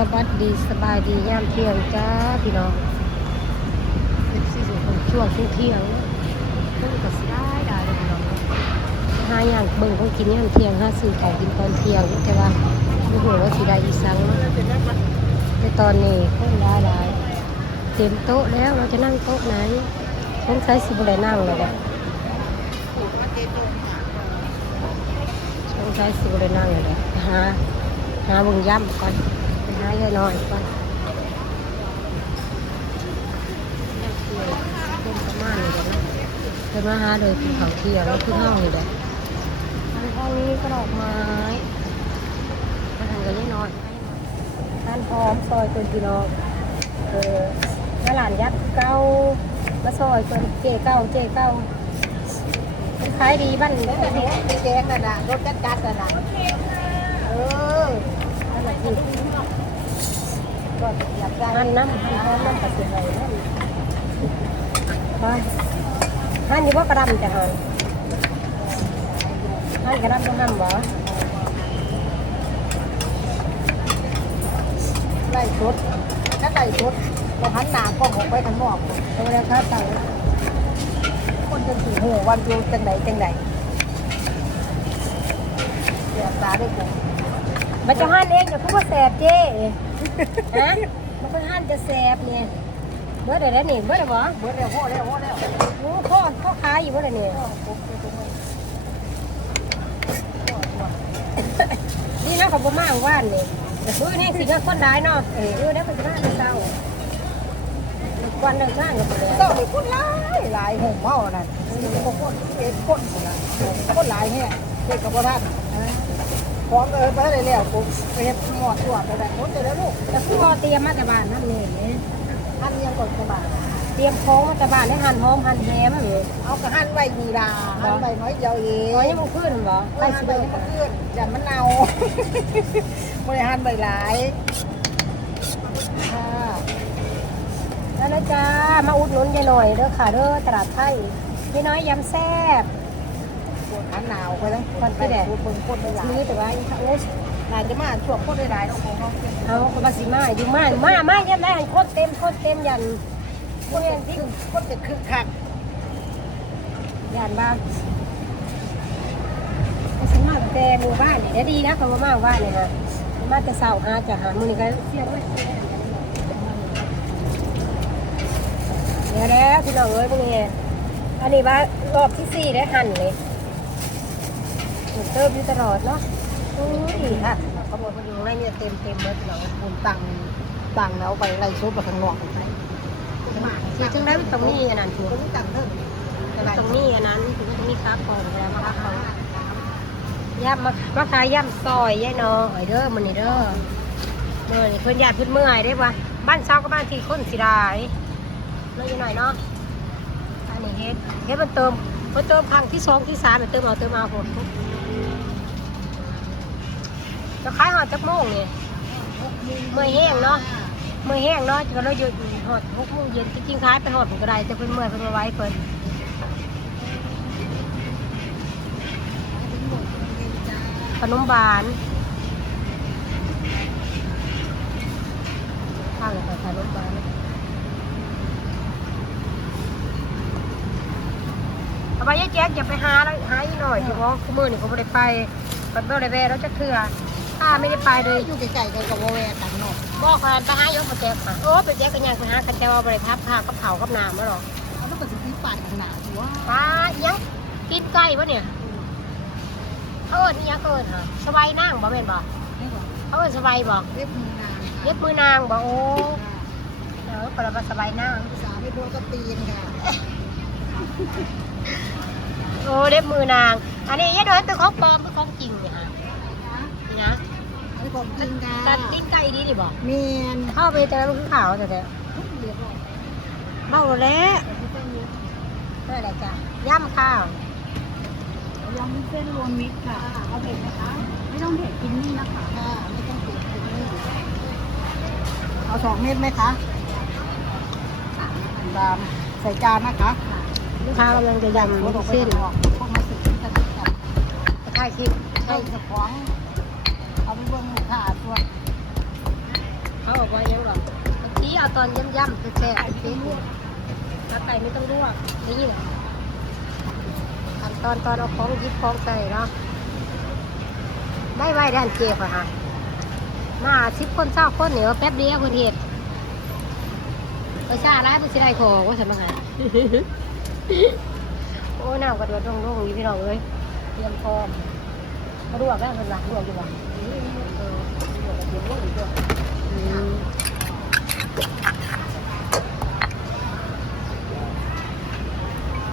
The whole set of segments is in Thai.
สวัสดีสบายดียามเที่ยงจ้าพี่น้องเป็นสี่สิบหกช่วงเที่ยงเพิ่งก็สิได้ได้เลยพี่น้องหาอย่างเบิ่งของกินยามเที่ยงห้าซื้อของกินตอนเที่ยงแต่ว่าไม่รู้ว่าสิได้อีสังในตอนนี้คนได้ได้เต็มโต๊ะแล้วเราจะนั่งโต๊ะไหนสงสัยสิบได้นั่งเลยแหละสงสัยสิบได้นั่งเลยแหละหาหาเบิ่งย่ำก่อน ไปหาเยอะหน่อยก่อนเป็นประมาณนี้เลยนะเป็นมาหาเลยภูเขาเทียวแล้วขึ้นห้องนี่แหละห้องนี้ก็ดอกไม้มาทานกันเล็กน้อยท่านหอมซอยเป็นพี่น้องเออมาหลานยักษ์เก้ามาซอยเป็นเจเก้าเจเก้าขายดีบ้านนี้แต่นี่แดงน่ะนะรถจัดจัดน่ะนะเอออันนั้นที่ก็อยากได้ หันน้ำหันหอมน้ำกระเทียมอะไรนั่นไปหันอยู่ว่ากระดำจะหันหันกระดำต้องหันบ่ไล่รถถ้าไล่รถเราหันหน้ากล้ออกไปทางนอกเอาแล้วครับสั่งคนจนถึงหัววันดูจังไหนจังไหนเสียตาได้กูมันจะหั่นเองจะพูดว่าแสบเจ้ ฮะมันก็หั่นจะแสบเนี่ยเมื่อเดี๋ยวนี่เมื่อเดี๋ยวบ่เมื่อแล้วพ่อแล้วพ่อแล้วโอ้พ่อพ่อขายอยู่เมื่อเดี๋ยวนี่นี่นะเขาบ่มาว่านนี่แต่คือนี่สิเลือกคนร้ายเนาะเออเออแล้วก็จะมาเป็นเศร้าวันเดินทางกันไปเลยต้องมีคนหลายหลายห่มเมานั่นคนคนเอ็ดคนคนหลายเนี่ยเด็กกับพ่อท่าน พร้อมเลยไปได้แล้วผมไปเห็ดหมอดตัวไปได้หมดเลยลูกแต่คือพ่อเตรียมมาแต่บ้านนั่นนี่อันยังก่อนสบายเตรียมของมาแต่บ้านให้หั่นหอมหั่นแฮมเออเอากระหันไว้ดีดาหันไว้น้อยเดียวเองน้อยยังบ่ขึ้นบ่ไล่ไล่สิสิไปเบิ่งให้มันขึ้นอย่ามันเน่าบริหารไว้หลายค่ะนั่นนะจ้ามาอุดหนุนยายหน่อยเด้อค่ะเด้อตลาดไทยพี่น้อยยำแซ่บปวดขา หนาวไปแล้วคนที่แดดปวดเบิ่งคนได้หลายมีแต่ว่าโอ้ยน่าจะมาช่วงคนได้หลายเนาะของเขาเป็นเอาเขาบาสิมาอยู่มามามาเยี่ยมได้โคตรเต็มโคตรเต็มยันคนที่คนจะคึกคักยันบ้านบาสิมาแต่หมู่บ้านนี่ได้ดีนะเขาว่ามาบ้านนี่ค่ะมาแต่เสาหาจะหามื้อนี้ก็เสียงไว้เดี๋ยวแล้วพี่น้องเอ้ยพวกนี้อันนี้ว่ารอบที่สี่ได้หั่นเลย เติมอยู่ตลอดเนาะอุ้ยค่ะขาบอกว่าอยู่ในเนี่ยเต็มเต็มเบิดเราคุณตังตังแล้วไปไล่ซุปไปข้างนอกไปคือจึงได้ตรงนี้อันนั้นถูกตังเพิ่มอะไรตรงนี้อันนั้นถึงตรงนี้ครับของแล้วมาครับย่ำมามาขายย่ำซอยย่ายน้อเด้อมันนี่เด้อเมื่อนี่เพิ่นญาติเพิ่นเมื่อยได้ปะบ้านเช้ากับบ้านที่คนสิได้เลยอยู่หน่อยเนาะอันนี้เฮ็ดเฮ็ดมันเติมมันเติมครั้งที่สองที่สามมันเติมเอาเติมเอาผม จะขายหอดจักโมงนี่เมื่อยแห้งเนาะเมื่อยแห้งเนาะก็เลยหยุดหอดหกโมงเย็นจริงๆขายไปหอดผมก็ได้แต่เพิ่นเมื่อยเพิ่นมาไว้เพิ่นขนมบานข้างไปขนมบานเอาไปยายแจ๊กอย่าไปหาหาอีกหน่อยที่ว่ามือนี่เขาไม่ได้ไปปัดเบลได้แวแล้วจะเถื่อ ถ้าไม่ได้ไปเลยอยู่ไกลๆกันกับว่าแวกันเนาะบอกกันไปหายกมาแจ๊กค่ะโอ้ไปแจ๊กกันยังไปหากันแต่ว่าบริทับพากับเผากับน้ำมาหรอกเขาต้องไปซื้อปลายข้างหน้าถือว่าปลาอิหยังกินไก่ปะเนี่ยเขาเอิญนี่ยังเขาเอิญเหรอสบายนั่งบ่แม่นบ่ไม่บอกเขาเอิญสบายบ่เรียบมือนางเย็บมือนางบอกโอ้เออปลาบาสบายนางภาษาไม่รู้ก็ตีนค่ะโอ้เล็บมือนาง อันนี้ยัดด้วยเป็นของปลอมเป็นของจริงเนี่ยฮะนี่นะ ไอ้ผมกินค่ะการติ้นไก่ดีดิบอกเมียนเข้าไปแต่มันคือขาวแต่แต่เรียบร้อยเมาแล้วนั่นแหละจ้ะย่ำข้าวยำเส้นรวมมิตรค่ะเอาเผ็ดไหมคะไม่ต้องเผ็ดกินนี่นะคะค่ะไม่ต้องเผ็ดกินนี่เอาสองเม็ดไหมคะตามใส่จานนะคะลูกค้ากำลังจะยำรถออกไปเส้นข้างนอกพวกมาสิกันกันถ่ายคลิปใช่ให้จะฟ้องเอาไปเบิ่ง ตอนย่ำๆคือแค่เป๊ะถ้าไก่ไม่ต้องลวกนี่แหละขั้นตอนตอนเอาของหยิบของใส่เนาะได้ไว้ด้านเจ็บอะฮะมาสิบคนเศร้าคนเหนียวแป๊บเดียวคนเห็ดไปชาร้ายไปสิได้ของว่าฉันมาไงโอ้ยน้ำกระโดดลงลงอยู่พี่น้องเอ้ยเตรียมพร้อมมาดูว่าแม่เป็นหลักดูว่าอยู่ว่าเอออืม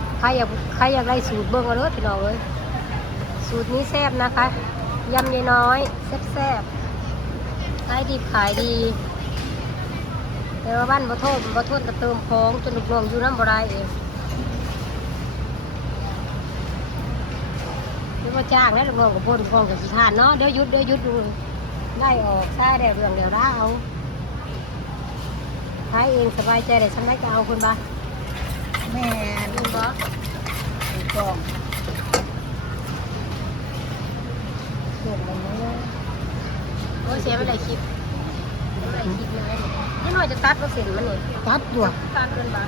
ใค รอยากใครอยากได้สูตรเบิ้งเอาเลยพี่น้องเอ้ยสูตรนี้แซ่บนะคะยำยายน้อยแซ่บแซ่บๆขายดีขายดีแต่ว่าบ้านบ่โทษบ่โทษจะเติมของจนลูกน้องอยู่น้ำบ่ได้เองนี่ว่าจ้างแล้วลูกน้องกับพ่นกองกับสิทานเนาะเดี๋ยวยุดเดี๋ยวยุดดูได้ออกใช่ได้เรื่องเดี๋ยวได้เอาขายเองสบายใจได้ฉันได้ก็เอาคุณบ้า แม่ดูบ่ถูกต้องเขียนมันเนาะโอ้ยเสียไม่ได้คลิปไม่ได้คลิปเลยนี่หน่อยจะตัดว่าเสียนมันนี่ตัดตัวตัดเกินบ้า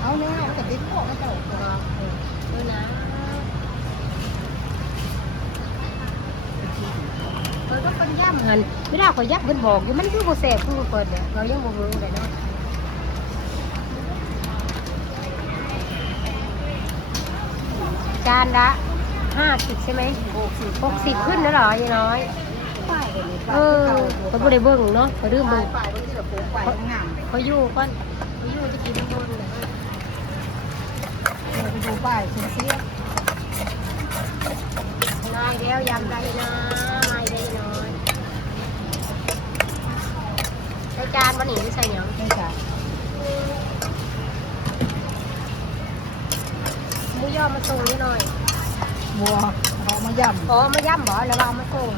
เอาแล้วแต่เด็กพวกก็เจ้าเออเออนะเออต้องเป็นย่ำหันไม่ได้ขอยับเพิ่นบอกอยู่มันคือบ่แซ่บคือบ่เปิดเนี่ยเรายังบ่รู้เลยเนาะ จานละห้าสิบใช่ไหมหกสิบหกสิบขึ้นแล้วเหรอยายน้อยป้ายกันนี่เออก็บ่ได้เบิ่งเนาะก็ลืมป้าเบิ่ยงป้ายบางทีเราโป่งป้ายงามเขาอยู่ก่อนเขาอยู่จะกินบนเลยเราไปดูป้ายเสียเสียนายแล้วยำได้นะนายได้น้อยใส่จานวันนี้หรือใส่หยังไม่ใช่ห ย่อมาส่งนิดหน่อยบัวเอามาย่ำอ๋อมาย่ำบ่แล้วว่าเอามาส่ง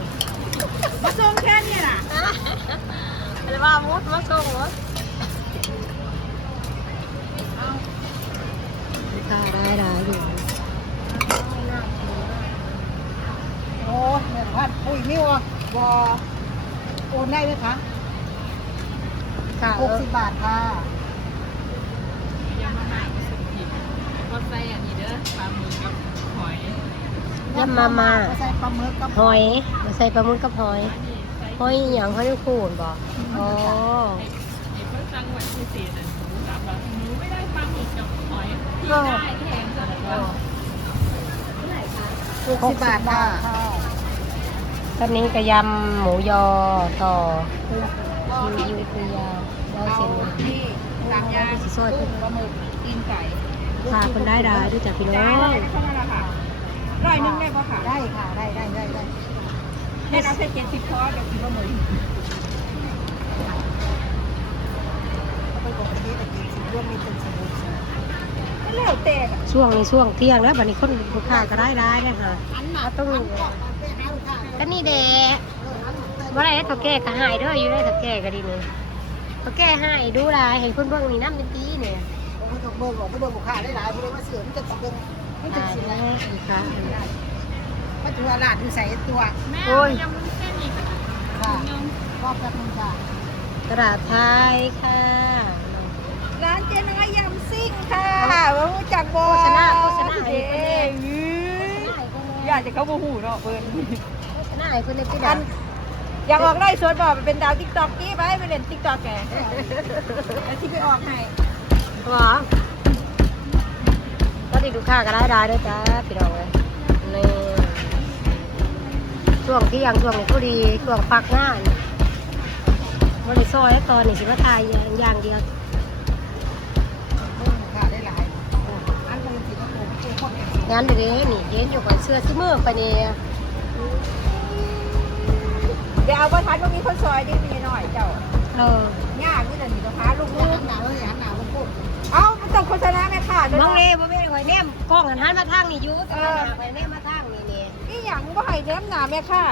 มาส่งแค่นี้น่ะแล้วว่ามุดมาส่งเหรอได้ได้ได้ดูโอ้ยแม่พันอุ้ยนี่วะบัวโอนได้ไหมคะค่ะหกสิบบาทค่ะ รถไฟอันนี้เด้อปลาหมึกกับหอยยำมามาใส่ปลาหมึกกับหอยมาใส่ปลาหมึกกับหอยอันนี้ใส่หอยอหย่างหอยนางคูนบอกอ๋อไอ้ไอ้เพิ่งจังหวัดพิเศษอะหนูถามว่าหนูไม่ได้ปลาหมึกกับหอยพี่ได้แถมจังเลยหกสิบบาทค่ะตอนนี้ก็ยำหมูยอต่อคิวยูคือยาวแล้วเสร็จแล้วที่สามย่างสิซอยกุ้งปลาหมึกตีนไก่ พาคนได้ได้ด้วยจ้ะพี่น้อได้งเลยเข้ามาแล้วค่ะร้อยหนึงได้ปะค่ะ ได้ค่ะ ได้ได้ได้ได้ได้เราใส่เจ็ดสิบคอร์สกับกินปลาหมึกเอาไปบอกที่ตะกี้สิบรวมมีเป็นสมุนก็แล้วแต่ช่วงนี้ช่วงเที่ยงแล้วบัดนี้คนลูกค้าก็ได้ได้เลยค่ะต้องก็นอันค่ะก็นี่เด้บ่ได้ถ้าแก่ก็หายด้ออยู่ได้ถ้าแก่ก็ดีนี่ถ้าแก่หายดูลายเห็นคนเบิ่งนี่น้ำเป็นตีเนี่ย เบิ่งบอกไม่เบิ่งบุคคาได้หลายผู้ใดมาเสือมันจะเบิ่งมันจะอ่าสิไรอีกค่ะมันตัวลาดอยู่ใส่ตัวแม่โอ้ยยังมุ้นเส้นอีกค่ะยังรอบแป๊บนึงค่ะตลาดไทยค่ะ ร้านเจ๊น้อยยำซิ่งค่ะว่ารู้จักบอโฆษณาโฆษณาเด้อยากจะเข้าบูหูเนาะเพิ่นหน้าไอ้คนเล็กที่อัดันงอยากออกไล่สวนบอกเป็นดาวติ๊กต็อกกี้ไปไปเล่นติ๊กต็อกแกแล้วที่ไปออกให้หรอตอนนี้ ลูกค้าก็ได้ได้ด้วยจ้าพี่น้องเลยนี่ช่วงเที่ยงช่วงนี้ก็ดีช่วงพักงานบริซอยแล้วตอนนี้สิว่าทายอย่างเดียวเบิ่งบุคคาได้หลายอันนึงสิกระโปรงเจ้าคนเองงานเดี๋ยวนี้นี่เย็นอยู่กับเสื้อซิมือไปเนี่ยเดี๋ยวเอาประทัดว่ามีคนซอยดิมีหน่อยเจ้าเออยากนี่แหละนี่ก็หาลูกหัมือนหนาวเลยหัน เอ้ามันต้องโฆษณาแม่ค่ะเด้น้องอเล่บ่แม่นไว้แนมกล้องหันหันมาทางนี่อยู่แต่ว่าหน้าไปแนมมาทางนี่นี่นี่หยังบ่ให้แนมหน้าแม่ค่ะ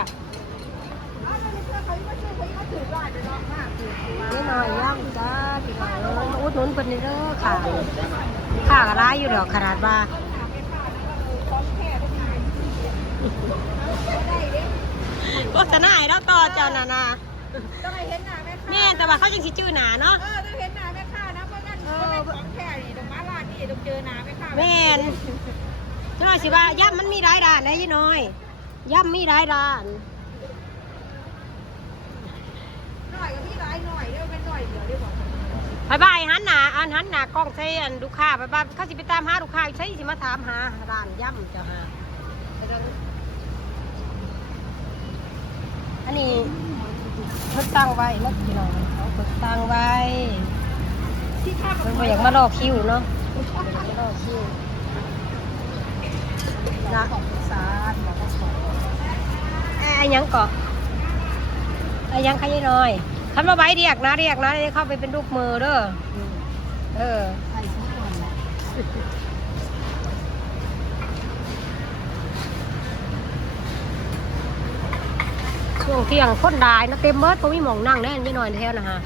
อ้าวมันเชื่อเขาไม่เชื่อเขาก็ถือได้เด้อเนาะมากถือนี่หน่อยย่างจ้าพี่น้องเอ้ยมาอุดหนุนเพิ่นนี่เด้อค่ะค่าก็ร้ายอยู่ดอกขนาดว่าโฆษณาให้เราต่อเจ้านานาต้องให้เห็นหน้าแม่ค้าแม่นแต่ว่าเขาจังสิจื้อหนาเนาะ ของแค่นี่ตรงมาลาดนี่ต้องเจอหน้าแม่ค้าแม่นเจ้าน่อยสิว่าย่ำมันมีหลายด่านนะยี่น้อยย่ำมีหลายด่านหน่อยกับพี่หลายหน่อยเดี๋ยวเป็นหน่อยเดียวเดี๋ยวบอกบายบายหันหนาอันหันหนากล้องใช้อันลูกค้าบายบายเขาสิไปตามหาลูกค้าใช้สิมาถามหาร้านย่ำเจ้าหาอันนี้เพิ่นตั้งไว้นะพี่น้องเขาตั้งไว้ ที่ข้าเพิ่นบ่อยากมารอคิวเนาะนบ่อยากมารอคิวนะของสารบอกว่าของไอ้ยังเกาะไอ้ยังขยี้น้อยคันว่าใบเรียกนะเรียกนะเข้าไปเป็นลูกมือเด้อเออช่วงเที่ยงคนดายนะเต็มเบิดตรงนี้หมองนั่งแน่นยี่น้อยแถวนะฮะ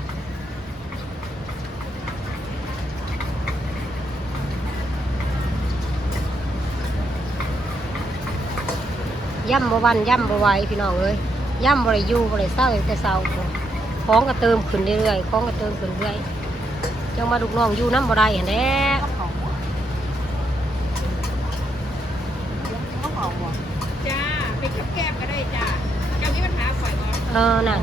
ย่ำบวันย่ำบไหวพี่น้องเอ้ยย่ำบริยูบริเศร้าตั้งแต่เศร้าของก็เติมขึ้นเรื่อยๆของก็เติมขึ้นเรื่อยจังมาลูกน้องอยู่น้ำบ่ได้เห็นแหละของเขาของว่ะจ้าเป็นกับแก้มก็ได้จ้าเจ้ามีปัญหาข่อยบ่เออนั่น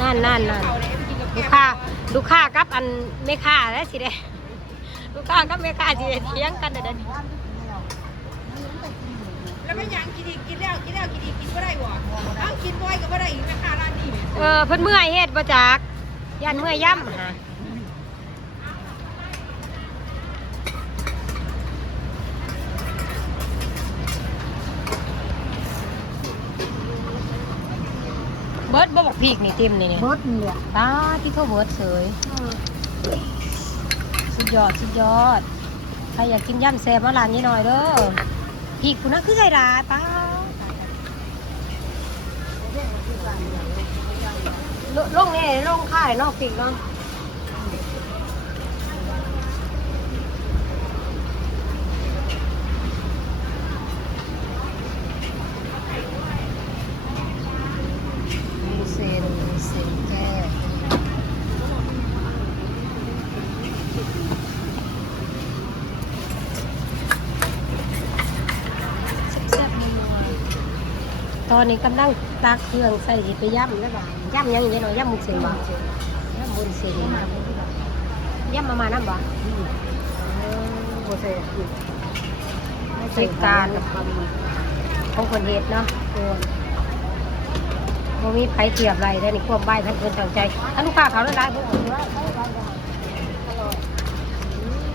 นั่นนั่นนั่นเขาเลยไปกินกับลูแก้กมค้าลูกค้ากับอันแม่ค้าแล้วสิเด้ลูกค้ากับแม่ค้าสิได้เถียงกันเด้อเดี๋ ยวนี้ว่านที่กินแล้วมันยังไปกินอยู่เนี่ยแล้วไม่ยังกินอีกกินแล้วกินแล้วกินอีกกินก็ได้บ่อ้าวกินบ่อยก็บ่ได้อีกแม่ค้าร้านนี้แหมเออเพิ่นเมื่อยเฮ็ดบ่จักยันเมื่อยย่ำหาเบิดบ่บอกพีกนี่เต็มนี่เนี่ยเบิร์ดเนี่ยตาที่เขาเบิดเฉยสุดยอดสุดยอดใครอยากกินย่ำแซ่บมาร้านนี้หน่อยเด้อ พีกคุณน่ะคือไก่ดาป้าลลงนี่ลงค่ายนอกพีกเนาะมีเซนมีเซนแก้วแซ่บๆนัวๆ ตอนนี้กำลังตักเครื่องใส่สิไปย่ำแล้วบ่าย่ำยังยังหน่อยย่ำมุกเส้นบ่ย่ำบุญเส้นย่ำมามาน้ำบ่โอเคใส่การของคนเฮ็ดเนาะโบ่มีไผเทียบไรได้อนี่ควบใบท่านเพิ่นตั้งใจถ้าลูกค้าเขาได้ได้บ่เอาอยู่ว่าเขาเอาได้อร่อย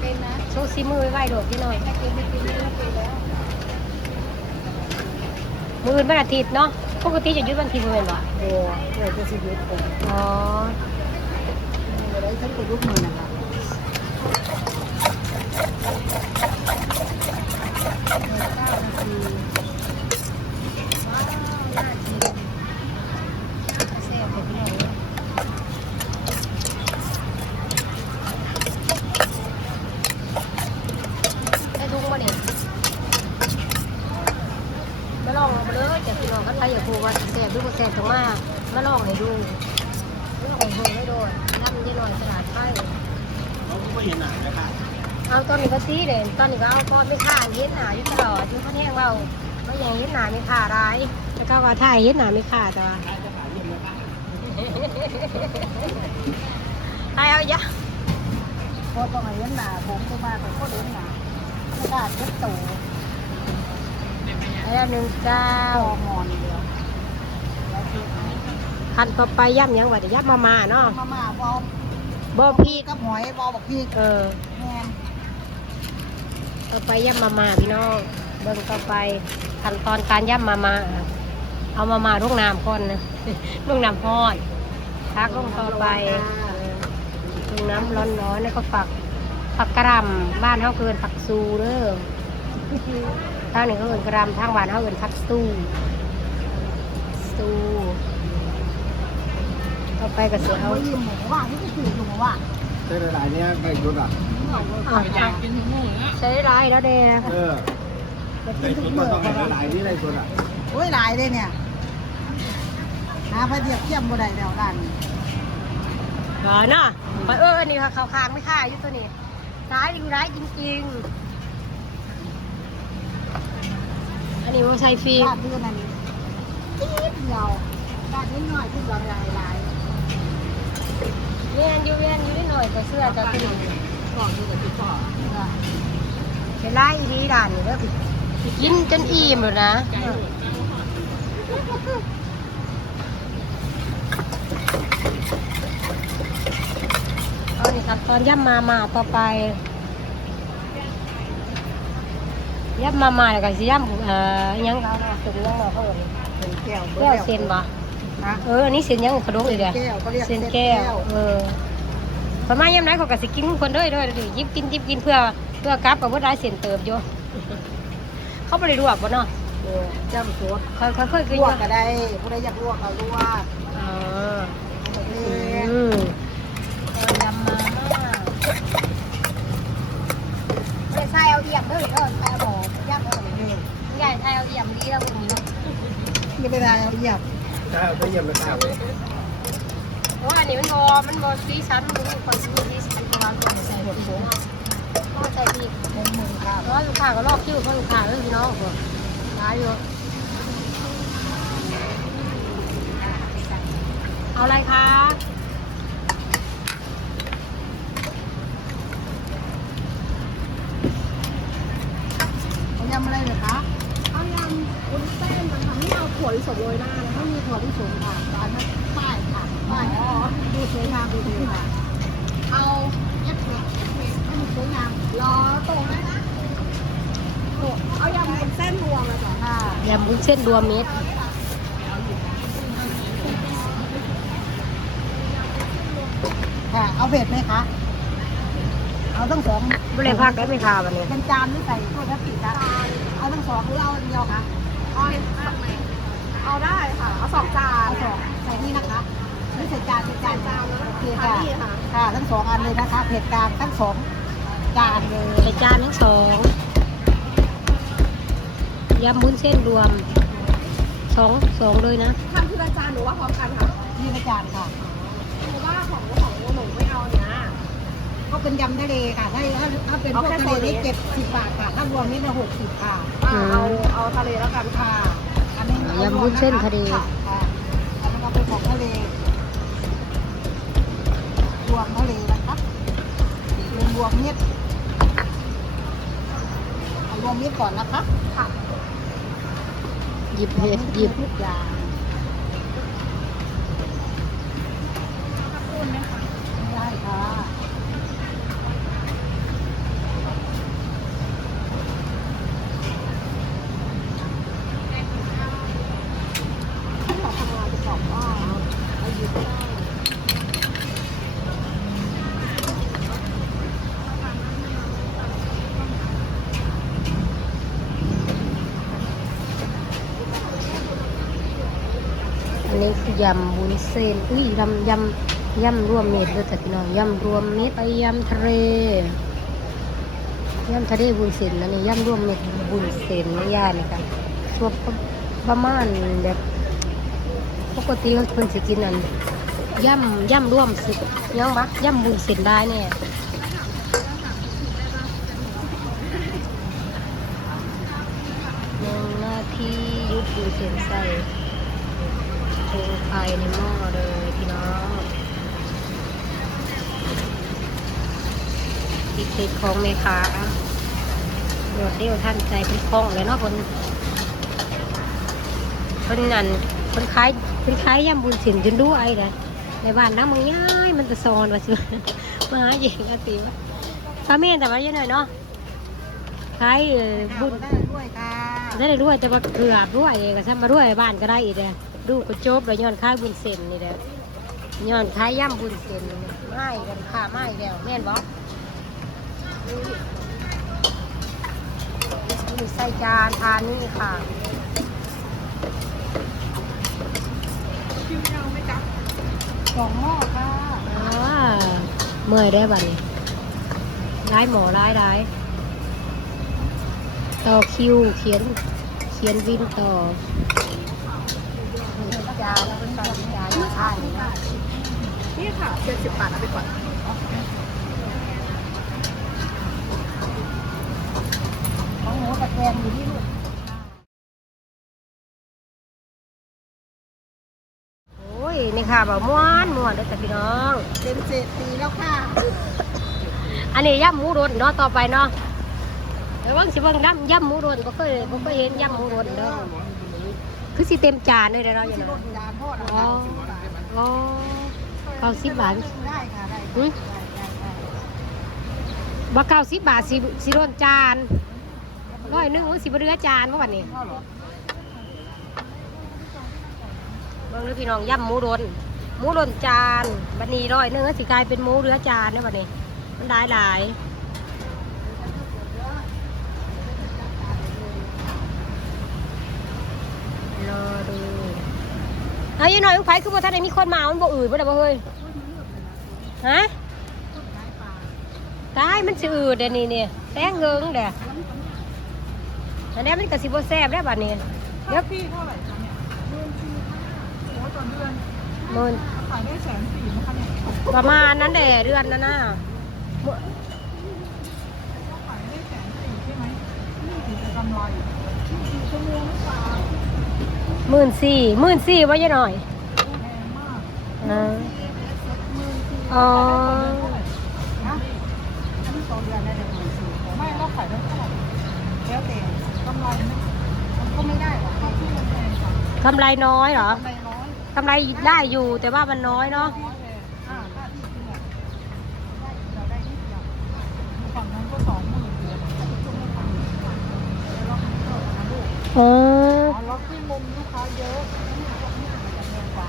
เป็นนะโชว์ซีมือไว้ไว้โดดที่หน่อยแค่กินไม่กินไม่ต้องกินแล้วมืออื่นวันอาทิตย์เนาะ ปกติจะหยุดวันอาที่บ่แม่นบ่โอ้ยจะชีวิตผมอ๋อ ไม่ได้ทั้งตัวลูกมือนะคะ ได้ทุกมาเนี่ยมาลองมาเลยจะพี่น้องกันใครอยากพูดว่าแซ่บหรือบ่แซ่บตรงมามาลองให้ดูลองให้ให้ดูทำยี่หน่อยตลาดไทย เราก็เห็นหนาเลยค่ะ เอาตอนนี้ก็ซีเด่นตอนนี้ก็เอาก้อนไม่ค่าเฮ็ดหนาอยู่ตลอดจนเขาแห้งเราไม่อย่างเฮ็ดหนาไม่ค่าร้ายแล้วก็ว่าถ่าย เฮ็ดหนาไม่ค่าแต่ว่าใครจะขายเย็นเลยค่ะถ่ายเอาอย่าพอต้องให้เห็นหน้าผมก็มาแต่ก็เห็นหน้าไม่ได้เช็ดตัวอันนั้นหนึ่งเก้าพอมอนเดียวแล้วคือคันต่อไปย่ำหยังว่าจะย่ำมามาเนาะมาม่าบอบ่พีกกับหอยบอบักพีกเออแม่นต่อไปย่ำมามาพี่น้องเบิ่งต่อไปขั้นตอนการย่ำมามา เอามามาลูกน้ำก่อนนะลูกน้ำพอดทักลงต่อไปลงน้ำร้อนๆแล้วก็ฝักฝักกระหลำบ้านเขาเกินฝักซูเด้อทางหนึ่งเขาเอินกระหลำทางบ้านเขาเอินฝักซูซูต่อไปก็เสียเอาเอายิ้มหมูว่าที่จะถืออยู่หมูว่าเจอหลายเนี่ยใกล้ยุดอะอะอยากกินหมูเนาะใช้ไรแล้วเด้เออจะในกินทุชุกดมื้มันอต้องเห็นหลายที่ในชุดอะโอ้ยหลายเลยเนี่ย หหาไปเทียบเทียมบ่ได้แล้วด้านนี้อ๋อเนาะไปเอออันนี้ค่ะเขาคางไม่ค่าอยู่ตัวนี้ร้ายดูร้ายจริงๆ อันนี้มันใช้ฟรีด้านที่นั่นนิดเดียวด้านนี้หน่อยที่เราหลายหลายเวียนอยู่เวียนอยู่ได้หน่อยก็เสื้อจะเป็นก่อนดูกับที่ก่อนเป็นไล่ดีด่านนี่เด้อกินจนอิ่มเลยนะ ใจโหด เก้าหอดเอานี่ครับตอนย่ำมามาต่อไปย่ำมามาแล้วก็สิย่ำเอ่ออิหยังเขาเนาะเป็นยังมาเขาเอิ้นเป็นแก้วแก้วเซนบ่ฮะเอออันนี้เซนยังขนมอีกเด้อ แก้วเขาเรียกเซนแก้ว เออประมาณยามไหนเขาก็สิกินคนเด้อเด้อดิยิบกินยิบกินเพื่อเพื่อกลับกับว่าได้เสียนเติบอยู่เขาบ่ได้รวบบ่เนาะเออจ้ำสดเคยเคยเคยกินลวอกยู่ก็ได้ผู้ใดอยากลวกก็ลวกอ๋อเออือม เดี๋ยเอาเอี่ยมเด้อเด้อใส่เอาหมอยำเอาหมใหญ่ใส่เอาเอี่ยมดีแล้วพวกนี้นี่ไม่ได้เอาเหยียบใช่ไม่เยี่ยมไม่ข้าวเลยเพราะว่าอันนี้มันบ่มันบ่สีสันมันมีคนสีสีสันของเราอยู่ใส่หัวโผล่ก็ใส่พริกในมือครับเพราะลูกค้าก็รอบคิวเพราะลูกค้าเรื่องพี่น้องก็ร้ายอยู่เอาอะไรคะ เอายำอะไรเลยคะ เอายำวุ้นเส้นนะคะไม่เอา ถั่วลิสงโรยหน้านะไม่มีถั่วที่สูงค่ะร้านนั้นป้ายค่ะป้ายอ๋อดูสวยงามดูดีค่ะ เอาเอฟเฟกต์เอฟเฟกต์ให้มันสวยงามรอตรงได้นะถั่วเอายำวุ้นเส้นรวมเลยจ้ะค่ะยำวุ้นเส้นรวมเม็ดค่ะ เอาเผ็ดไหมคะ เอาทั้งสองบริพักได้ไหมคะวันนี้เป็นจานหรือใส่ถ้วยพลาสติกคะเอาทั้งสองหรือเอาอันเดียวคะเอา เอาได้ค่ะ เอาสองจาเอานสองใส่นี่นะคะหรือใส่จานใส่จานจานนะโอเคทาค่ะนนี่ค่ะ ค่ะ ทั้งสองอันเลยนะคะเผ็ดกลางทั้งสองจานเลยใส่จานทั้งสองยำวุ้นเส้นรวมสองสองเลยนะทำทีละจานหรือว่าพร้อมกันคะนี่ละจานค่ะเพราะว่าของของหนูไม่เอาเนี้ยก็เป็นยำทะเลค่ะถ้าถ้าถ้าเป็นพเอาวกแค่ทะโซเลนนี้นี่เจ็ดสิบบาทค่ะถ้ารวมนี่ละหกสิบค่ะอ่าเอาเอาทะเลแล้วกันค่ะค่ะอันนี้เอา ยำวุ้นเส้นทะเลแล้วก็เป็นของทะเลรวมทะเลนะครับรวมเม็ดรวมเม็ดก่อนนะคะค่ะหยิบเห็ดหยิบทุกอย่าง คุณไหมคะ ได้ค่ะ ขอทำงานจะบอกว่าอายุได้ อันนี้คือ ยำวุ้นเส้นอุ้ยยำยำยำรวมเม็ดด้วยจ้ะพี่น้องยำรวมเม็ดไปยำทะเลยำทะเลบุญเส้นนะนี่ยำรวมเม็ดบุญเส้นย่านี่ค่ะช่วนประมาณแบบปกติเพิ่นสิกินอันยำยำรวมสิยังมะยำบุญเส้นได้เนี่ย ติดติดของเมคาโดดเดี่ยวท่านใจเป็นคล่องเลยเนาะคนคนนั่นคนขายคนขายย่ำบุญสินจนรู้ไอ้เลยในบ้านน้ำมึงง่ายมันจะซอนว่าสิมาหาเองอาติวะป้าแม่แต่ว่าเยอะหน่อยเนาะขายบุญได้ด้วยค่ะได้เลยด้วยแต่ว่าเกือบด้วยเองก็ทำมาด้วยบ้านก็ได้อีกเลยดูกระโจบเลยย้อนขายบุญเส้นนี่แหละย้อนขายย่ำบุญเส้นไม่กันค่าไม่แล้วแม่นบอก ใส่จานทานนี่ค่ะคิวเราไม่จับสองหม้อค่ะอ่าเมื่อยได้บัดนี้ร้ายหมอร้ายร้ายต่อคิวเขียนเขียนวินต่อจาานแล้วเป็นจานจานทานนี่นะนี่ค่ะเจ็ดสิบบาทเอาไปก่อน ของหมูตะแกรงอยู่ที่ลูกโอ้ยนี่ค่ะแบบม้วนม้วนเด้อจ้ะพี่น้องเต็มเศษสีแล้วค่ะ อันนี้ย่ำหมูรนเนาะต่อไปเนาะเดี๋ยวว่างสิเบิ่งย่ำย่ำหมูรนก็เคยบ่เคยเห็นย่ำหมูรนเด้อคือสิเต็มจานเลยเด้อเนาะอยู่ที่รเนาะถจานทอดอ๋ออ๋อเก้าสิบบาทได้ค่ะได้หึได้ได้ได้บ่เก้าสิบบาทสิสิรนจาน ร้อยหนึงมันสิบ่เหลือจานเมื่อวันนี้เหรอเบิ่งด้อพี่น้องย่ำหมูรนหมูรนจานบัดนี้ร้อยหนึงมันสิกลายเป็นหมูเหลือจานเด้อบัดนี้ มันได้หลายรอดูเฮ้ยหน่อยลูกไผ่คือบ่ทันได้มีคนมามันบ่อืดบ่ได้บ่เฮ้ยฮะตายมันสิอืดเดี๋ยวนี้เนี่ยแตงเงิงเด้ ออันนี้มันก็สิบ่แซ่บได้วบัดนี้เดี๋ยวพี่เท่าไหร่คะเนี่ยเดือนสี่โอ้ต่อเดือนมันขายได้แสนสี่นะคะเนี่ยประมาณนั้นแหละเดือนนั้นน่ะขายได้แสนสี่ใช่ไหมนี่ถือจะกำไรสี่ชั่วโมงหรือเปล่าหมื่นสี่หมื่นสี่ว่าจะหน่อยแพงมากอ่าอ๋อนะอันนี้ต่อเดือนได้เลยหมื่นสี่ไม่เราขายได้เท่าไหร่แล้วแต่ กำไรไหมมันก็ไม่ได้หรอกเพราะที่มันแพงกว่ากำไรน้อยเหรอกำไรน้อยกำไรได้อยู่แต่ว่ามันน้อยเนาะ น้อยเลยอ่าค่าที่จริงอะได้เราได้นิดเดียวฝั่งนั้นก็สองหมื่นเดือนถ้าจะช่วงไม่ทันแล้วเราไม่เข้ากันนะลูก อ๋อ อ๋อล็อกที่มุมลูกค้าเยอะนี่พวกนี้มันจะแพงกว่า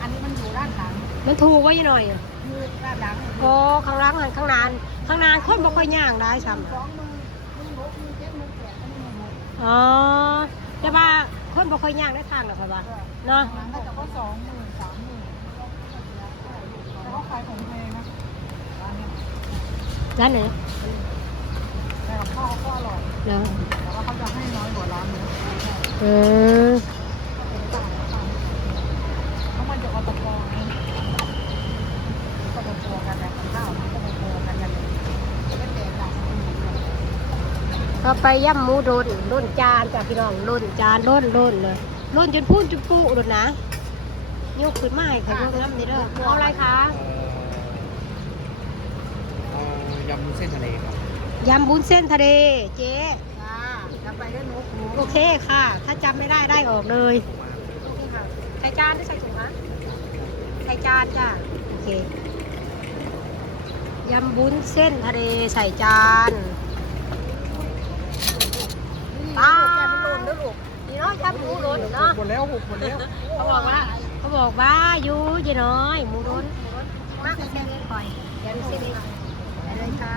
อันนี้มันอยู่ด้านหลังมันถูกว่าจะหน่อยคือด้านหลังโอ้ข้างหล่างหันข้างหนาน ข้างหนานคนบ่ค่อยย่างได้ซ้สองมือมือหกมือเจ็ดมือแปดอันนี้มื อหกำอ๋อแต่ว่าคนบ่ค่อยย่างได้ทางหรอกครับว่าเนาะหลังก็จะก็สองหมื่นสามหมื่นแต่เขาขายของแพงนะร้านเนี้ยร้านไหนแต่กับข้าวเขาก็อร่อยเนาะแต่ว่าเขาจะให้น้อยกว่าร้านนี้อืมเป็นต่างต่างเพราะมันจะเอาตะกองนี้ก็จะโปรกันแบบข้าวมันก็จะโปรกันกันเลยไม่แตกต่างกันเลย ก็ไปย่ำหมูโดนโดนจานจ้ะพี่น้องโดนจานโดนโดนเลยโดนจนพูนจนปุโดนนะยกขึ้นมาให้ใครเบิ่งน้ำนี่เด้อเอาอะไรคะยำเส้นทะเลครับยำบุ้นเส้นทะเลเจ๊จ้าจะไปได้นกหนูโอเคค่ะ ถ้าจำไม่ได้ได้ออกเลยโอเคค่ะใส่จานหรือใส่ถุงคะใส่จานจ้ะโอเคยำบุ้นเส้นทะเลใส่จาน ปลาแกมันโดนแล้วลูกนี่เนาะยำหมูร้นเนาะหมดแล้วหุบหมดแล้วเขาบอกว่าเขาบอกว่าอยู่เจ๊น้อยหมูร้นมูร้นมากกว่าเส้นเล็กก่อยยำเส้นเล็กไปเลยค่ะ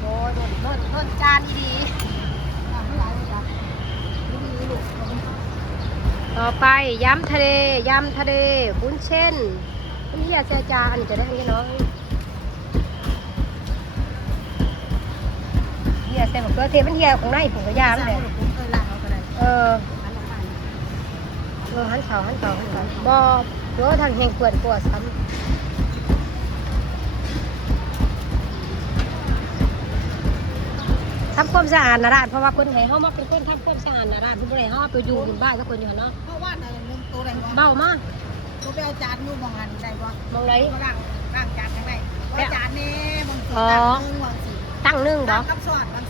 โอ้ยโดนโดนโดนจานดีต่อไปยำทะเลยำทะเลบุ้นเช่นอันนี้อยากจะจานจะได้อันนี้น้องเฮี ยใส่มะเขือเทศมันเฮียของในผมก็ยามเลยเออเออหันเสาหันเสาหันเสาบอเดี๋ยวทางแหงเปิดปวดซ้ำทำความสะอาดนะร้านเพราะว่าคนไทยเขามาเป็นคนทำความสะอาดนะร้านทุกคนเขาเอาไปอยู่บนบ้านทุกคนอยู่หั่นเนาะเพราะว่าอะไรนึงตัวอะไรวะเบามากตัวไปเอาจานนู่นมองอันได้ปะมองไรก็ล่างล่างจานยังไงว่าจานนี้บางสีอ๋อตั้งนึงบางสีตั้งนึ่งบอตั้งกับซอสบาง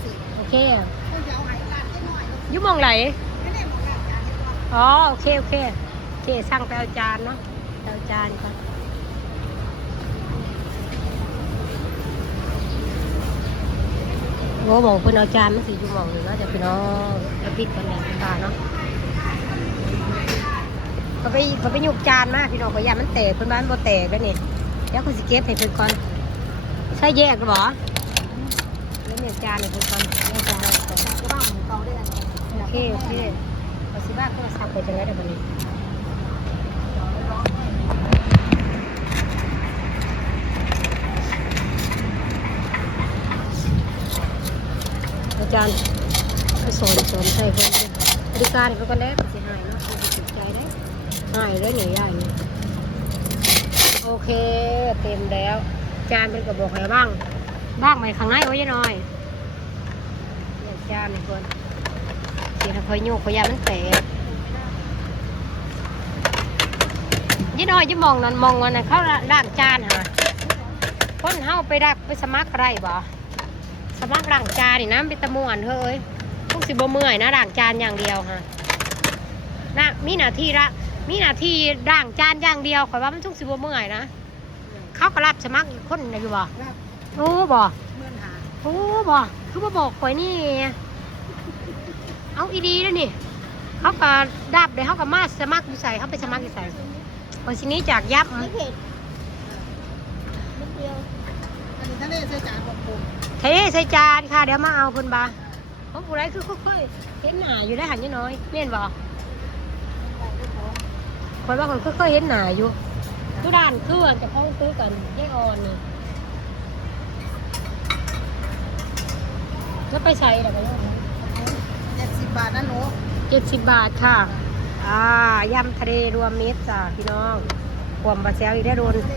สีโอเค เค่หน่อยอยุมองไหลไม่ได้มองล่างจานให้ตัวอ๋อโอเคโอเคโอเคสั่งไปเอาจานเนาะไปเอาจานก่อนโอ้บอกเพิ่นเอาจานมันสิยู่มองหนึ่งเนาะจะพี่น้องแล้วปิดกันแดดตาเนาะเขาไปเขาไปยุกจานมากพี่น้องเขาอยากมันแตกเพิ่อนบ้านบ่แตกแล้วนี่เดี๋ยวเขาสิเก็บให้เพิ่อนก่อนใช่แยกหรือ เปล่าแล้วเนี่ยจานให้เนก่ยจานเพิ่นก่อนก็บ้างเตาได้วยกันโอเคโอเคเอาสิว่าโทรศัพท์ไปจังไดี๋ยวบัดนี้อาจารย์ไปสอนสอนใส่คนบริการเขาก็แล้วสิหายเนาะสิติดใจได้ง่ายเลยเนี่ยย่ายนี่โอเค เต็มแล้ว จานเป็นกระบอกให้บ้าง บ้างไหมข้างในไว้ยังหน่อยเดี๋ยวจานนี่คนเสียคอยโยกพยายามมันแตกยี่น้อยยี่มองนั่นมองวันนั้นเขาล้างจานหะคนเฮาไปดักไปสมัครอะไรบ่สมัครล้างจานนี่นะเป็นตะมวนเฮ้ยพวกสิบ่เมื่อยนะล้างจานอย่างเดียวฮะนะมีหน้าที่ละมีหน้าที่ล้างจานอย่างเดียวข่อยว่ามันทุกสิบ่เมื่อยนะเขาก็รับสมัครอีกคนนะอยู่บ่รับ โอ้บ่เมื่อนหาโอ้บ่คือบ่บอกข่อยนี่ เอาอีดีแล้วนี่เขาก็ดับเดี๋ยวเขาก็มาสมัครอยู่ใส่เขาไปสมัครอยู่ใส่พอทีนี้จากยับไม่เผ็ดนิดเดียวอันนี้ทะเลใส่จานของผมเทใส่จานค่ะ เดี๋ยวมาเอาเพิ่นบาของผู้ใดคือค่อยๆเห็นหนาอยู่ได้หันยังน้อยเม่นบ่คอยว่าคนค่อยๆเห็นหนาอยู่ทุกด้านคือจะพ้องซื้อกันแยกออนนี่ แล้วไปใส่แล้วไปยังเจ็ดสิบบาทนะหนูเจ็ดสิบบาทค่ะ อ่ายำทะเลรวมมิตรจ้ะพี่น้องรวมบะแซวอีกได้โดนทะเล